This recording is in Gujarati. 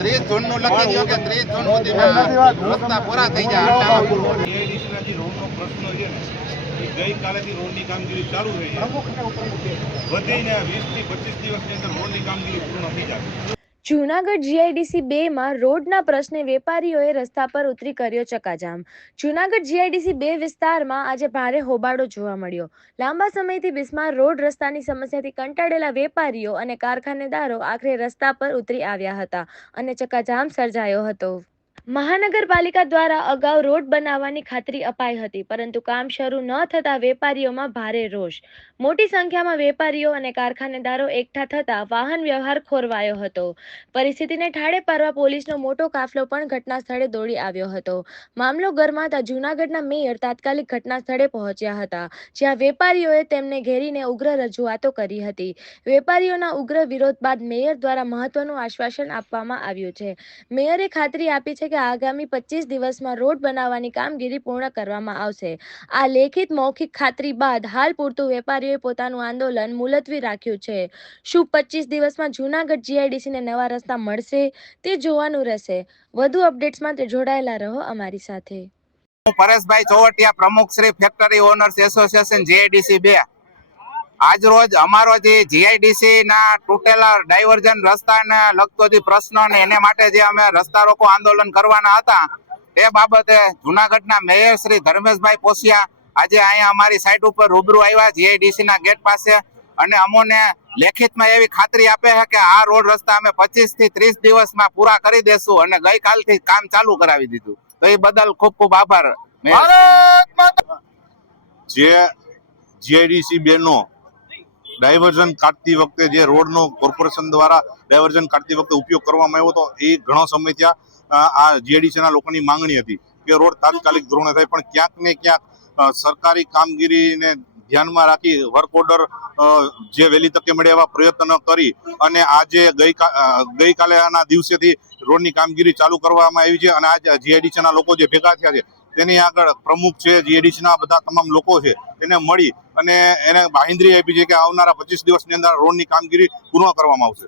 30 જૂનનું લખી દો કે 30 જૂન સુધીમાં રસ્તા પૂરા થઈ જાય આટલામાં જીઆઈડીસીના જે રોડનો પ્રશ્ન છે ને એ ગઈકાલેથી રોડની કામગીરી ચાલુ થઈ છે. વધીને 20 થી 25 દિવસની અંદર રોડની કામગીરી પૂર્ણ થઈ જાય. જૂનાગઢ જીઆઈડીસી 2 માં રોડના પ્રશ્ને વેપારીઓએ રસ્તા પર ઉતરી કર્યો ચક્કાજામ. જૂનાગઢ જીઆઈડીસી 2 વિસ્તારમાં આજે ભારે હોબાળો જોવા મળ્યો. લાંબા સમયથી બિસ્માર રોડ રસ્તાની સમસ્યાથી કંટાળેલા વેપારીઓ અને કારખાનેદારો આખરે રસ્તા પર ઉતરી આવ્યા હતા અને ચક્કાજામ સર્જાયો હતો. મહાનગરપાલિકા દ્વારા અગાઉ રોડ બનાવવાની ખાતરી અપાઈ હતી, પરંતુ કામ શરૂ ન થતા વેપારીઓમાં ભારે રોષ. મોટી સંખ્યામાં વેપારીઓ અને કારખાનેદારો એકઠા થતા વાહન વ્યવહાર ખોરવાયો હતો. પરિસ્થિતિને ઠાળે પાડવા પોલીસનો મોટો કાફલો પણ ઘટના સ્થળે દોડી આવ્યો હતો. મામલો ગરમાતા જૂનાગઢના મેયર તાત્કાલિક ઘટના સ્થળે પહોંચ્યા હતા, જ્યાં વેપારીઓએ તેમને ઘેરીને ઉગ્ર રજૂઆતો કરી હતી. વેપારીઓના ઉગ્ર વિરોધ બાદ મેયર દ્વારા મહત્વનું આશ્વાસન આપવામાં આવ્યું છે. મેયરે ખાતરી આપી છે કે આગામી 25 દિવસમાં રોડ બનાવવાની કામગીરી પૂર્ણ કરવામાં આવશે. આ લેખિત મૌખિક ખાતરી બાદ હાલ પૂરતું વેપારીઓએ પોતાનું આંદોલન મુલતવી રાખ્યું છે. શું 25 દિવસમાં જૂનાગઢ જીઆઈડીસીને નવા રસ્તા મળશે તે જોવાનું રહેશે. વધુ અપડેટ્સ માટે જોડાયેલા રહો અમારી સાથે. હું પરેશભાઈ ચોવટિયા, પ્રમુખ Shri factory owners association GIDC 2. આજ રોજ અમારો જે જીઆઈડીસી ના તૂટેલા ડાયવર્ઝન રસ્તાને લગતો જે પ્રશ્ન ને એને માટે જે અમે રસ્તા રોકો આંદોલન કરવાના હતા તે બાબતે જૂનાગઢના મેયર શ્રી ધર્મેશભાઈ પોસિયા આજે અહીંયા અમારી સાઇટ ઉપર રૂબરૂ આવ્યા જીઆઈડીસી ના ગેટ પાસે અને અમોને લેખિતમાં એવી ખાતરી આપે છે કે આ રોડ રસ્તા અમે 25 થી 30 દિવસમાં પૂરા કરી દેશું અને ગઈકાલથી કામ ચાલુ કરાવી દીધું. તો એ બદલ ખૂબ ખૂબ આભાર. જે જીઆઈડીસી 2 નો ડાયવર્ઝન કાઢતી વખતે જે રોડનો કોર્પોરેશન દ્વારા ડાયવર્ઝન કાઢતી વખતે ઉપયોગ કરવામાં આવ્યો હતો એ ઘણો સમય ત્યાં આ જીઆઈડીસીના લોકોની માંગણી હતી કે રોડ તાત્કાલિક ધોરણે થાય, પણ ક્યાંક ને ક્યાંક સરકારી કામગીરીને ધ્યાનમાં રાખી વર્ક ઓર્ડર જે વહેલી તકે મળે એવા પ્રયત્નો કરી અને આજે ગઈકાલેના દિવસેથી રોડની કામગીરી ચાલુ કરવામાં આવી છે અને આજ જીઆઈડીસીના લોકો જે ભેગા થયા છે તેની આગળ પ્રમુખ છે, જીઆઈડીસીના બધા તમામ લોકો છે તેને મળી અને એને બાંહેધરી આપી છે કે આવનારા 25 દિવસની અંદર રોડની કામગીરી પૂર્ણ કરવામાં આવશે.